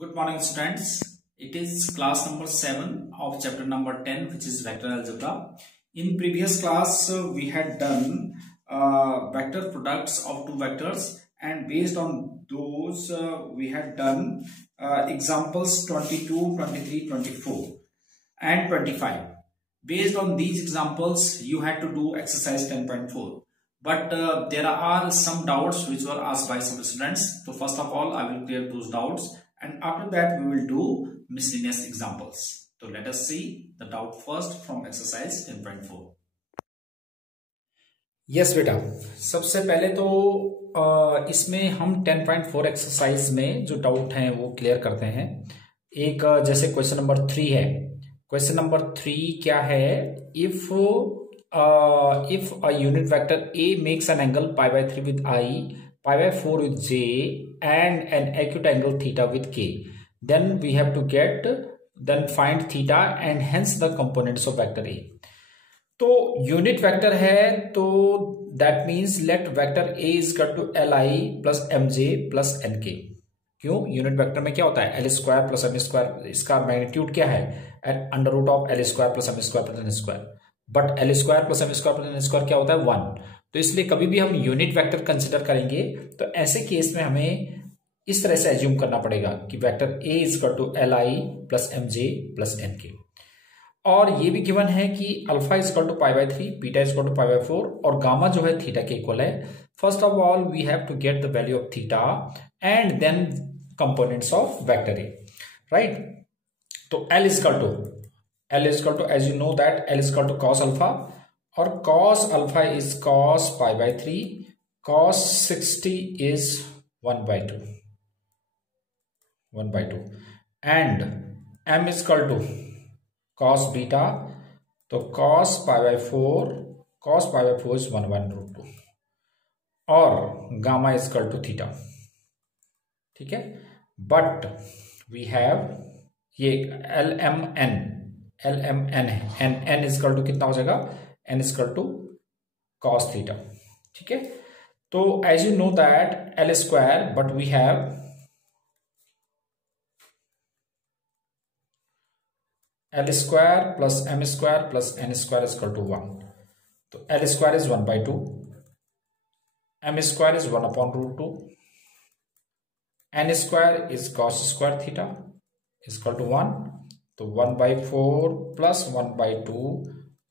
Good morning, students. It is class number 7 of chapter number 10, which is vector algebra. In previous class, we had done vector products of two vectors, and based on those, we had done examples 22, 23, 24 and 25. Based on these examples, you had to do exercise 10.4. But there are some doubts which were asked by some students. So first of all, I will clear those doubts. And after that, we will do miscellaneous examples. So let us see the doubt first from exercise 10.4. Yes बेटा, सबसे पहले तो इसमें हम 10.4 exercise में जो doubt हैं वो क्लियर करते हैं। एक जैसे क्वेश्चन नंबर 3 है। क्वेश्चन नंबर 3 क्या है? If a unit vector A makes an angle π/3 with I, π/4 with j and an acute angle theta with k, then we have to find theta and hence the components of vector A. तो unit vector है तो that means let vector A is equal to li plus mj plus nk. क्यों? Unit vector में क्या होता है? l square plus m square, इसका magnitude क्या है? Under root of l square plus m square plus n square, but l square plus m square plus n square क्या होता है? 1. तो इसलिए कभी भी हम यूनिट वेक्टर कंसिडर करेंगे तो ऐसे केस में हमें इस तरह से एज्यूम करना पड़ेगा कि vector A is equal to li plus mj plus nk, और ये भी गिवन है कि alpha is equal to π/3, beta is equal to π/4 और गामा जो है थीटा के इक्वल है. First of all we have to get the value of theta and then components of vector A, right? तो L is equal to as you know that L is equal to cos alpha, और cos alpha is cos π/3, cos 60 is 1/2, and m is equal to cos beta, तो cos π/4 is 1/√2 और gamma is equal to theta. ठीक है, but we have ये LMN है, n is equal to कितना हो जाएगा? n is equal to cos theta. ठीक है, तो as you know that l square, but we have l square plus m square plus n square is equal to 1. तो l square is 1/2, m square is 1/√2, n square is cos square theta is equal to 1. तो 1/4 plus 1/2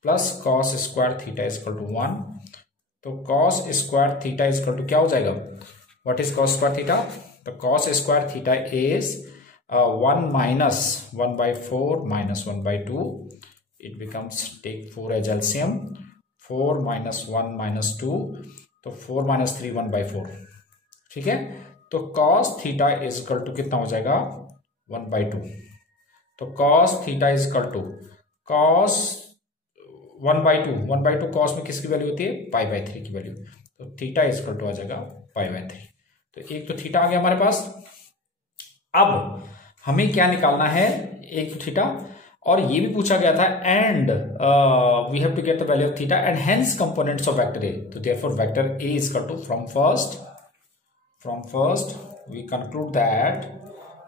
plus cos square theta is equal to 1. तो cos square theta is equal to क्या हो जाएगा? What is cos square theta? तो cos square theta is 1 minus 1/4 minus 1/2. It becomes, take 4 as LCM, 4 minus 1 minus 2, तो 4 minus 3 1/4. ठीक है, तो cos theta is equal to कितना हो जाएगा? 1/2. तो cos theta is equal to cos 1/2 cos में किसकी वैल्यू होती है? π/3 की वैल्यू. तो थीटा इज इक्वल टू आ जाएगा π/3. तो एक तो थीटा आ गया हमारे पास. अब हमें क्या निकालना है? एक तो थीटा, और ये भी पूछा गया था and we have to get the value of theta and hence components of vector A. तो therefore vector A is equal to from first we conclude that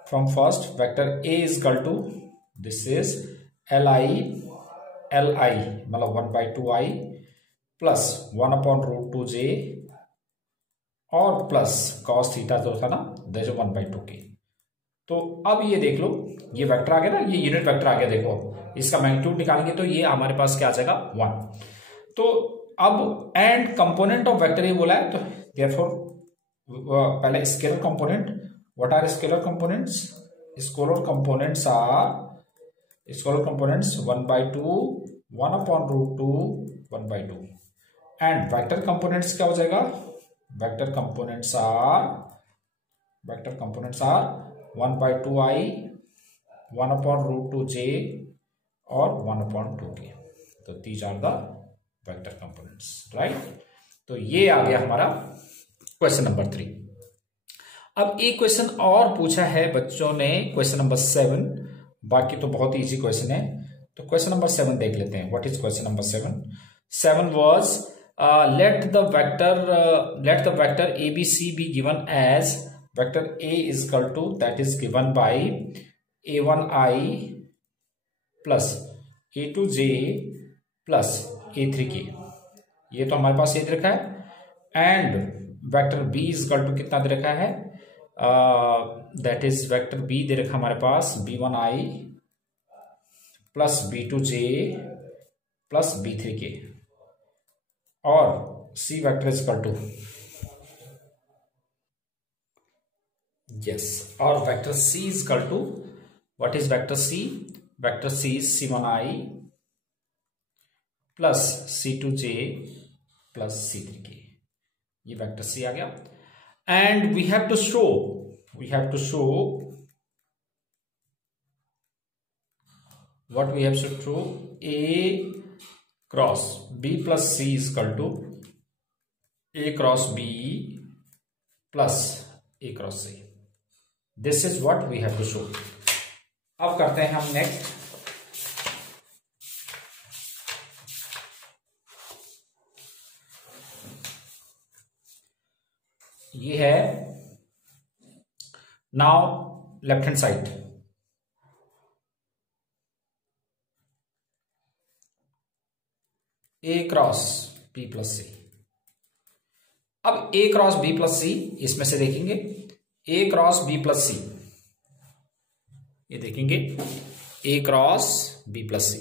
from first vector A is equal to, this is li मतलब 1/2i plus 1/√2j और plus cos theta जो था ना, that is 1/2 के. तो अब ये देख लो, ये वेक्टर आ गया ना, ये यूनिट वेक्टर आ गया. देखो इसका मैग्नीट्यूड निकालेंगे तो ये हमारे पास क्या आ जाएगा? 1. तो अब एंड कंपोनेंट ऑफ वेक्टर ये बोला है, तो देयरफॉर पहले scalar component. What are scalar components? Scalar components are 1/2, 1/√2, 1/2. And vector components क्या हो जाएगा? Vector components are 1/2i, 1/√2j और 1/2k. तो these are the vector components, right? तो ये आ गया हमारा क्वेश्चन नंबर 3. अब एक क्वेश्चन और पूछा है बच्चों ने, क्वेश्चन नंबर 7. बाकी तो बहुत इजी क्वेश्चन है. तो क्वेश्चन नंबर 7 देख लेते हैं. What is question number 7? 7 was let the vector ABC be given as vector A is equal to that is given by A1I plus A2J plus A3K, ये तो हमारे पास ये दे रखा है। And vector B is equal to कितना दे रखा है, दैट इज वेक्टर B दे रखा हमारे पास B1I plus B2J plus B3K, और C vector is equal to और vector C is equal to what is vector C? Vector C is C1I plus C2J plus C3K, ये vector C आ गया। And we have to show what we have to show, A cross B plus C is equal to A cross B plus A cross C. This is what we have to show. अब करते हैं हम next. ये है now left hand side, A cross B plus C। अब A cross B plus C इसमें से देखेंगे, A cross B plus C, ये देखेंगे A cross B plus C।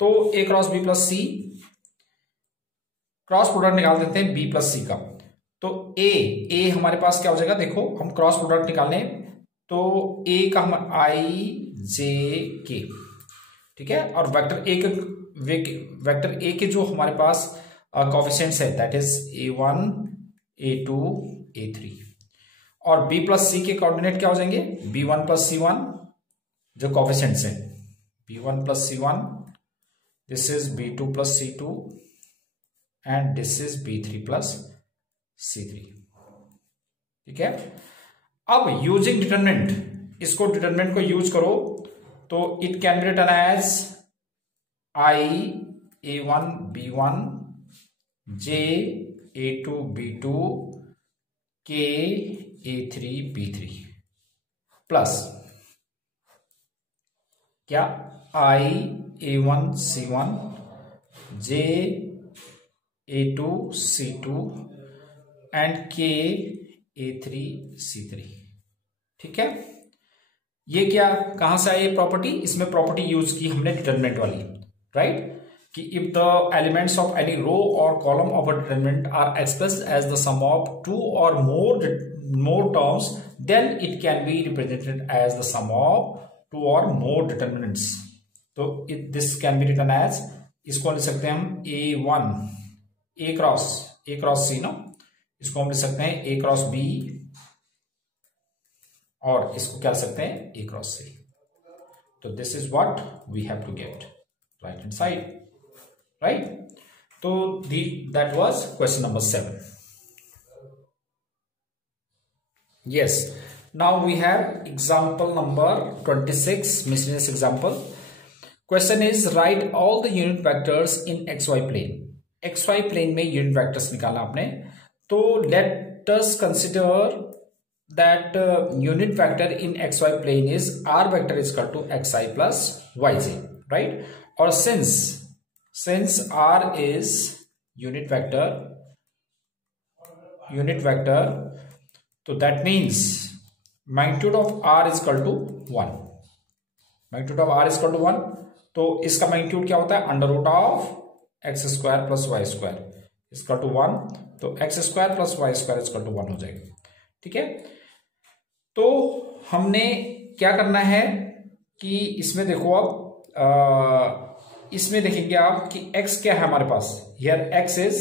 तो A cross B plus C cross product निकाल देते हैं B प्लस C का। तो A हमारे पास क्या हो जाएगा, देखो हम क्रॉस प्रोडक्ट निकालें तो A का हम I J K, ठीक है, और वेक्टर A के जो हमारे पास कोएफिशिएंट्स है that is A1 A2 A3, और B प्लस C के कोऑर्डिनेट क्या हो जाएंगे, B1 प्लस C1 जो कोएफिशिएंट्स है B1 plus C1, this is B2 plus C2 and this is B3 plus C3, ठीक है। अब यूजिंग डिटरमिनेंट, इसको डिटरमिनेंट को यूज करो तो it can be written as I A1 B1 J A2 B2 K A3 B3 plus क्या I A1 C1 J A2 C2 and K A3 C3, ठीक है। ये क्या कहां से आई प्रॉपर्टी, इसमें प्रॉपर्टी यूज की हमने डिटरमिनेंट वाली, राइट, कि if the elements of any row or column of a determinant are expressed as the sum of two or more terms then it can be represented as the sum of two or more determinants. तो this can be written as, इसको लिख सकते हैं हम A1 A cross C ना, इसको हम लिख सकते हैं A क्रॉस B, और इसको क्या लिख सकते हैं A क्रॉस C। तो this is what we have to get right hand side, right. तो that was question number 7। yes, now we have example number 26, miscellaneous example. Question is write all the unit vectors in xy plane. xy plane में unit vectors निकालना आपने, तो let us consider that unit vector in xy plane is r vector is equal to xi plus yj, right? Or since r is unit vector, so that means magnitude of r is equal to 1, magnitude of r is equal to 1, तो इसका magnitude क्या होता है, under root of X square plus Y square इसका to 1, तो X square plus Y square इसका to 1 हो जाएगा, ठीक है। तो हमने क्या करना है कि इसमें देखो अब इसमें देखेंगे आप कि x क्या है हमारे पास, here x is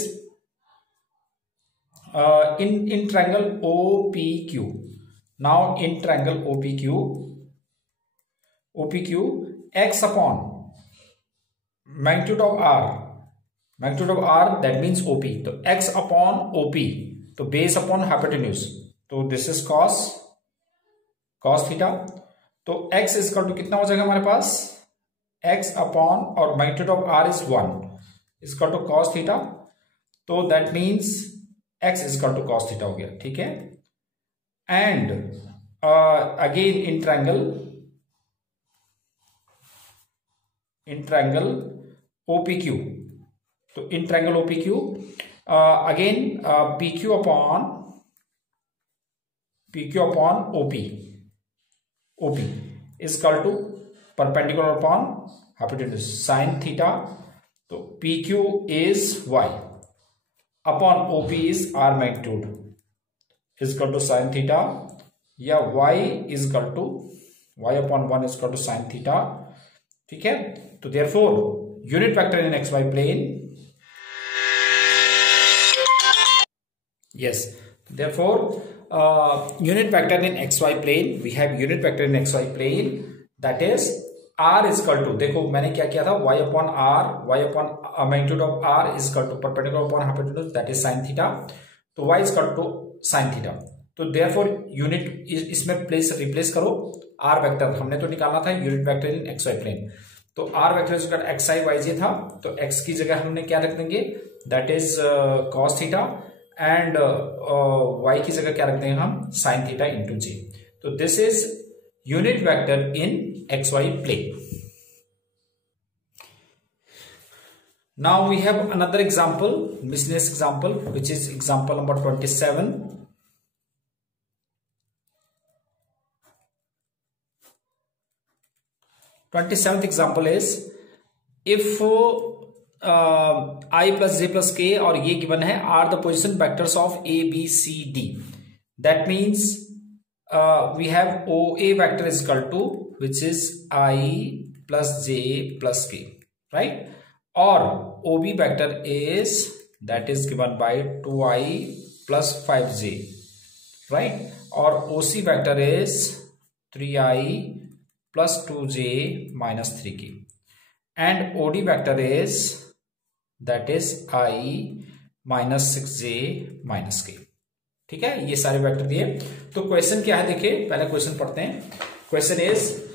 in triangle OPQ, now in triangle OPQ x upon magnitude of r that means OP, तो x अपॉन OP, तो बेस अपॉन हाइपोटेन्यूज, तो दिस इज cos थीटा, तो x इज इक्वल टू कितना हो जाएगा हमारे पास, x upon और magnitude of r is 1 is equal to cos theta, तो that means x is equal to cos theta हो गया, ठीक है। and again in triangle OPQ. तो in triangle OPQ again PQ upon OP is equal to perpendicular upon hypotenuse sin theta. तो PQ is y upon OP is r magnitude is equal to sin theta, या y is equal to y upon 1 is equal to sin theta. ठीक है, तो therefore unit vector in xy plane, yes, therefore unit vector in xy plane, we have unit vector in xy plane that is r is equal to, देखो मैंने क्या किया था, y upon r, y upon magnitude of r is equal to perpendicular upon hypotenuse that is sin theta. तो y is equal to sin theta. तो therefore unit इसमें replace करो r vector, हमने तो निकालना था unit vector in xy plane. तो r vector xi yj था, तो x की जगह हमने क्या रख देंगे, that is cos theta, and y की जगह क्या रख देंगे हम, sin थीटा इंटू j. तो this is unit vector in xy plane. Now we have another example, miscellaneous example, which is example number 27. 27th example is if I plus j plus k, और ये given है are the position vectors of a b c d. That means we have OA vector is equal to, which is I plus j plus k, right? Or OB vector is, that is given by 2I plus 5j, right? Or OC vector is 3I plus 2j minus 3k, and OD vector is, that is I minus 6j minus k. ठीक है, ये सारे vector दिए. तो question क्या है, देखिए पहले क्वेश्चन पढ़ते हैं. Question is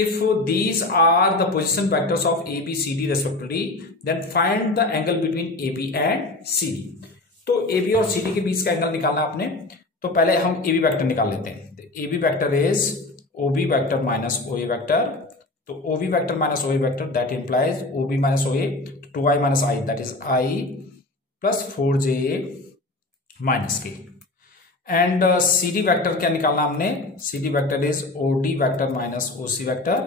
if these are the position vectors of a b c d respectively, then find the angle between ab and cd. तो ab और cd के बीच का एंगल निकालना आपने. तो पहले हम ab वेक्टर निकाल लेते हैं. ab vector is OB vector minus OA vector. तो OB vector minus OA vector, that implies OB minus OA, 2I minus I, that is I plus 4j minus k. And CD vector क्या निकालना हमने, CD vector is OD vector minus OC vector.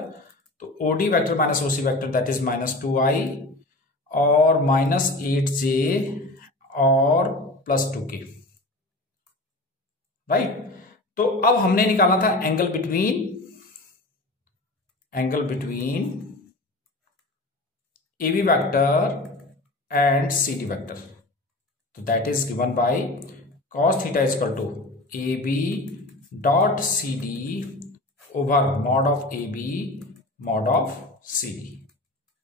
तो OD vector minus OC vector, that is minus 2I और minus 8j और plus 2k, right? तो अब हमने निकाला था angle between AB vector and CD vector. तो that is given by cos theta is equal to AB dot CD over mod of AB mod of CD,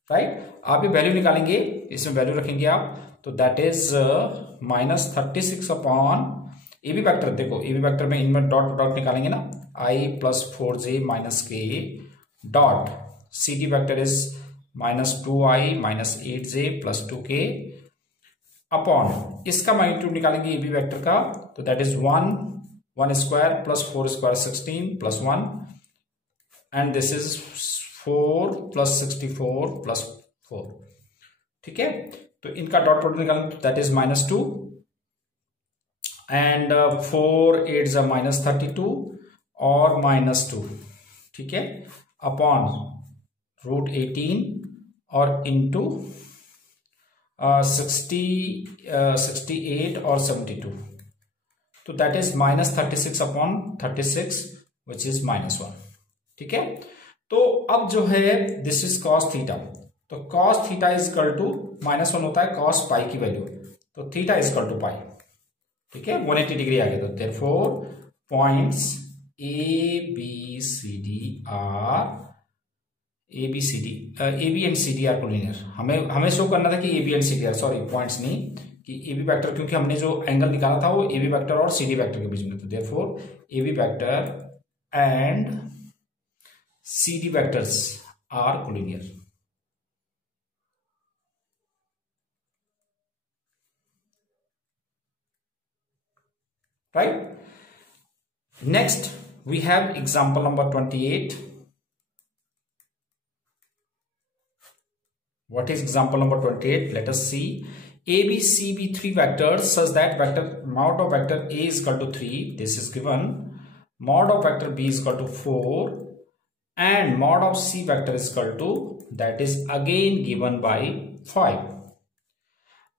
right? आप ये value निकालेंगे, इसमें वैल्यू रखेंगे आप. तो that is minus 36 upon AB vector. देखो AB vector में इनमें डॉट प्रोडक्ट निकालेंगे ना, I plus 4j minus k dot CD vector is minus 2I minus 8j plus 2k upon इसका मैग्नीट्यूड निकालेंगे AB वेक्टर का. तो that is 1 square plus 4 square 16 plus 1, and this is 4 plus 64 plus 4. ठीक है, तो इनका डॉट प्रोडक्ट निकालेंगे, that is minus 2 and 4 8 minus 32 और माइनस 2. ठीक है, अपॉन रूट 18 और इंटू 68 और 72. तो that is minus 36 upon 36 which is minus 1. ठीक है, तो अब जो है दिस इज कॉस थीटा. तो cos theta is equal to minus 1 होता है कॉस पाई की वैल्यू. तो theta is equal to pi. ठीक है, 180 डिग्री आ गया. तो therefore points ABCD and CD are collinear. हमें शो करना था कि AB and CD are, sorry points नहीं, कि AB वेक्टर, क्योंकि हमने जो एंगल निकाला था वो AB वेक्टर और CD वेक्टर के बीच में. तो therefore AB vector and CD vectors are collinear. Right? Next, we have example number 28. What is example number 28? Let us see. A, B, C be three vectors such that vector mod of vector A is equal to 3. This is given. Mod of vector B is equal to 4. And mod of C vector is equal to, that is again given by 5.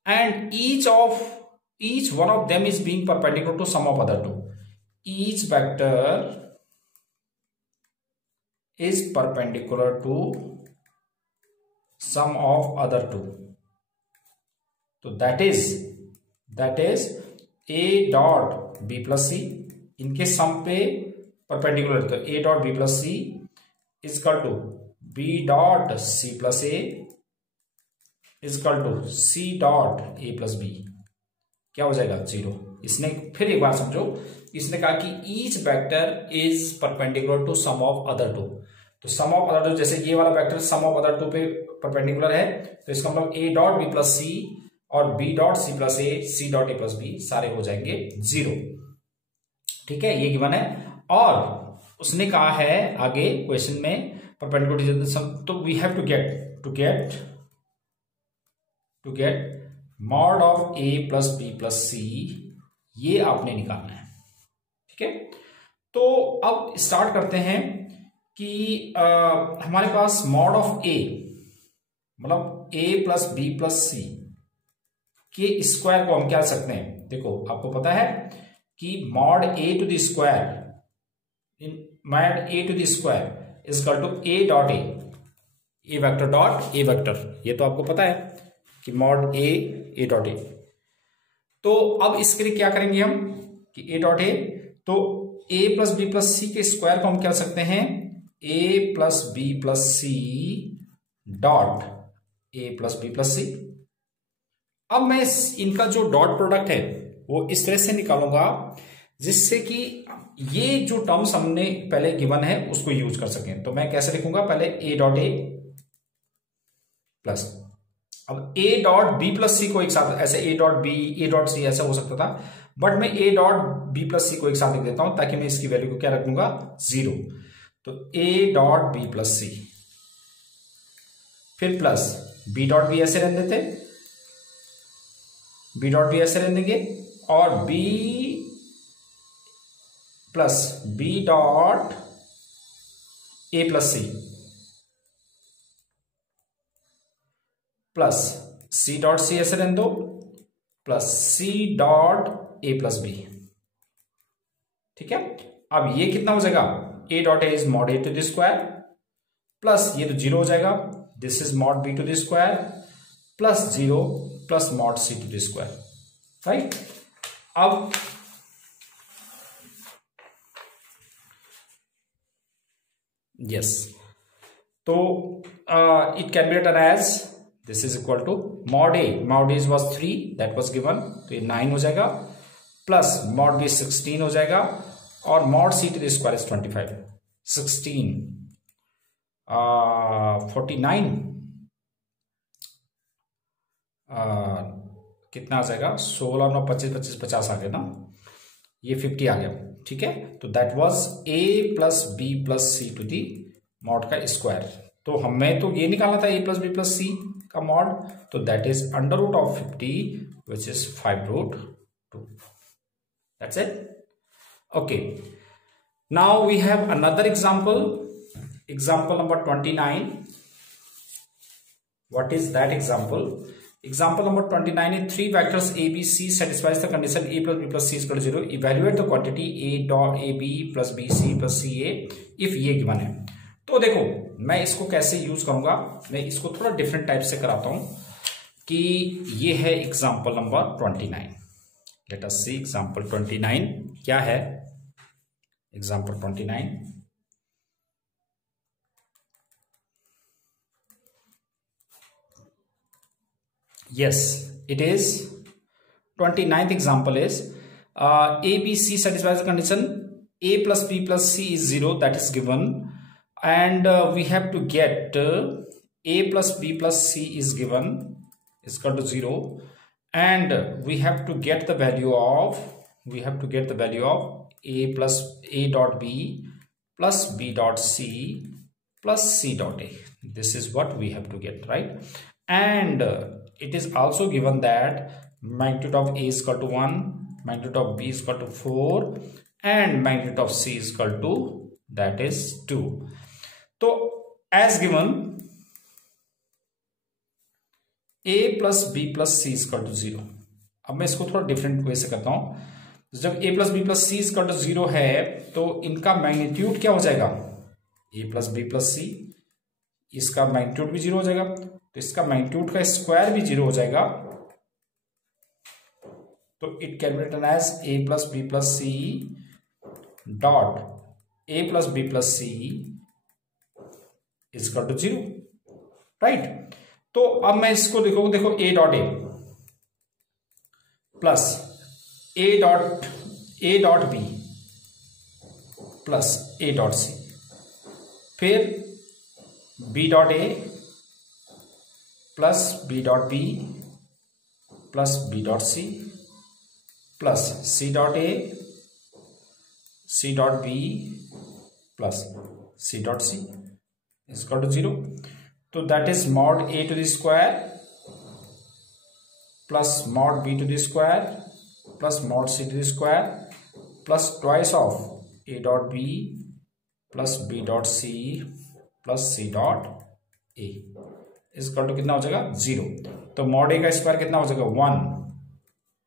And each one of them is being perpendicular to sum of other two. Each vector is perpendicular to sum of other two. So that is A dot B plus C. इनके सम पे perpendicular, तो A dot B plus C is equal to B dot C plus A is equal to C dot A plus B. क्या हो जाएगा? 0. इसने फिर एक बार समझो, इसने कहा कि each vector is perpendicular to sum of other two. तो सम ऑफ अदर टू, जैसे ये वाला vector sum of other two पे परपेंडिकुलर है, तो इसका मतलब A dot B plus C और B dot C plus A, C dot A plus B सारे हो जाएंगे 0. ठीक है, ये गिवन है. और उसने कहा है आगे क्वेश्चन में परपेंडिकुलर, तो we have to get mod of A plus B plus C, ये आपने निकालना है. ठीक है, तो अब स्टार्ट करते हैं कि हमारे पास मॉड ऑफ A मतलब A plus B plus C के स्क्वायर को हम क्या कर सकते हैं. देखो, आपको पता है कि mod A to the square is equal to A dot A vector dot A vector. ये तो आपको पता है कि मॉड A डॉट A. तो अब इसके लिए क्या करेंगे हम कि A डॉट A, तो A plus B plus C के स्क्वायर को हम क्या कर सकते हैं, A plus B plus C dot A plus B plus C. अब मैं इनका जो डॉट प्रोडक्ट है वो इस तरह से निकालूंगा जिससे कि ये जो टर्म्स हमने पहले गिवन है उसको यूज कर सकें. तो मैं कैसे लिखूंगा, पहले A डॉट A प्लस, अब A dot B plus C को एक साथ, ऐसे A dot B A dot C ऐसा हो सकता था, बट मैं A dot B plus C को एक साथ लिख देता हूं ताकि मैं इसकी वैल्यू को क्या रखूंगा, 0. तो A dot B plus C, फिर प्लस B डॉट B ऐसे रहने देते, B डॉट B ऐसे रहने देंगे, और B plus B dot A plus C plus C dot C ऐसे रहने दो, plus C dot A plus B. ठीक है, अब ये कितना हो जाएगा, A dot A is mod A to the square, plus ये तो 0 हो जाएगा, this is mod B to the square plus 0 plus mod C to the square. Right, अब यस, तो it can be written as this is equal to mod A was 3, that was given, तो ये 9 हो जाएगा, plus mod B 16 हो जाएगा, और mod C to the square is 25. 16 49 कितना आ जाएगा, 16 9 25 25 50 आ गया ना, ये 50 आ गया. ठीक है, तो that was A plus B plus C to the mod का स्क्वायर. तो हमें तो ये निकालना था A plus B plus C का मॉड, तो that is under root of 50 which is 5√2. That's it. Okay, now we have another example number 29. what is that example? Example number 29 is three vectors a, b, c satisfies the condition a plus b plus c is equal to 0. Evaluate the quantity a dot a b plus b c plus c a if ये given है. तो देखो मैं इसको कैसे use करूंगा, मैं इसको थोड़ा डिफरेंट टाइप से कराता हूं कि ये है एग्जाम्पल नंबर 29. लेट अस सी एग्जाम्पल 29 क्या है. Example 29 yes it is 29th example is a b c satisfies the condition a plus b plus c is 0, that is given, and we have to get a plus b plus c is given is equal to 0, and we have to get the value of A plus A dot B plus B dot C plus C dot A. This is what we have to get, right? And it is also given that magnitude of A is equal to 1, magnitude of B is equal to 4, and magnitude of C is equal to, that is 2. So as given, A plus B plus C is equal to 0. अब मैं इसको थोड़ा different way से करता हूं. जब A plus B plus C is equal to 0 है तो इनका मैग्नीट्यूड क्या हो जाएगा? A plus B plus C, इसका मैग्नीट्यूड भी 0 हो जाएगा, तो इसका मैग्नीट्यूड का स्क्वायर भी 0 हो जाएगा. तो it can be written as A plus B plus C dot A plus B plus C is equal to 0, right. तो अब मैं इसको देखो A dot A plus A dot B plus A dot C, फिर B dot A plus B dot B plus B dot C plus C dot A C dot B plus C dot C is equal to 0. तो that is mod A to the square plus mod B to the square plus mod C to the square plus twice of A dot B plus B dot C plus C dot A is equal to कितना हो जाएगा? 0. तो mod A का square कितना हो जाएगा? 1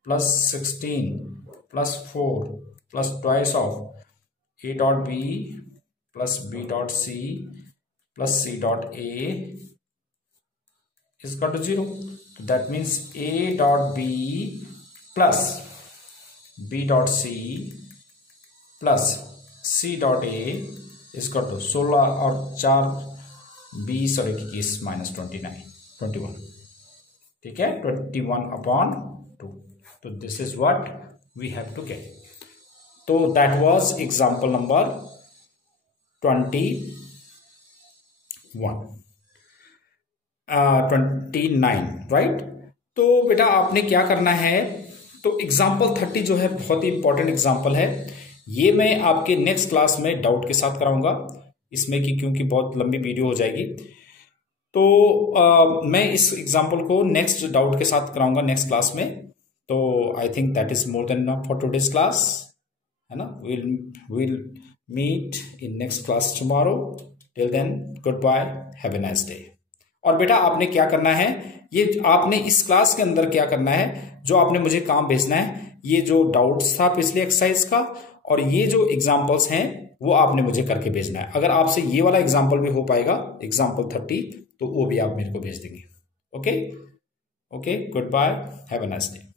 plus 16 plus 4 plus twice of A dot B plus B dot C plus C dot A is equal to 0. तो that means A dot B plus B dot C plus C dot A इसका तो 16 और 4 20 और 21 minus 21, ठीक है, 21/2. तो this is what we have to get. तो that was example number 29, right. तो बेटा आपने क्या करना है, तो एग्जांपल 30 जो है बहुत ही इंपॉर्टेंट एग्जांपल है. ये मैं आपके नेक्स्ट क्लास में डाउट के साथ कराऊंगा इसमें कि क्योंकि बहुत लंबी वीडियो हो जाएगी. तो मैं इस एग्जांपल को नेक्स्ट डाउट के साथ कराऊंगा नेक्स्ट क्लास में. तो I think that is more than enough for today's class, है ना. we'll meet in next class tomorrow. Till then, goodbye, have a nice day. और बेटा आपने क्या करना है, ये आपने इस क्लास के अंदर क्या करना है, जो आपने मुझे काम भेजना है, ये जो डाउट्स था पिछले एक्सरसाइज का और ये जो एग्जांपल्स हैं वो आपने मुझे करके भेजना है. अगर आपसे ये वाला एग्जांपल भी हो पाएगा, एग्जांपल 30, तो वो भी आप मेरे को भेज देंगे. Okay, goodbye, have a nice day.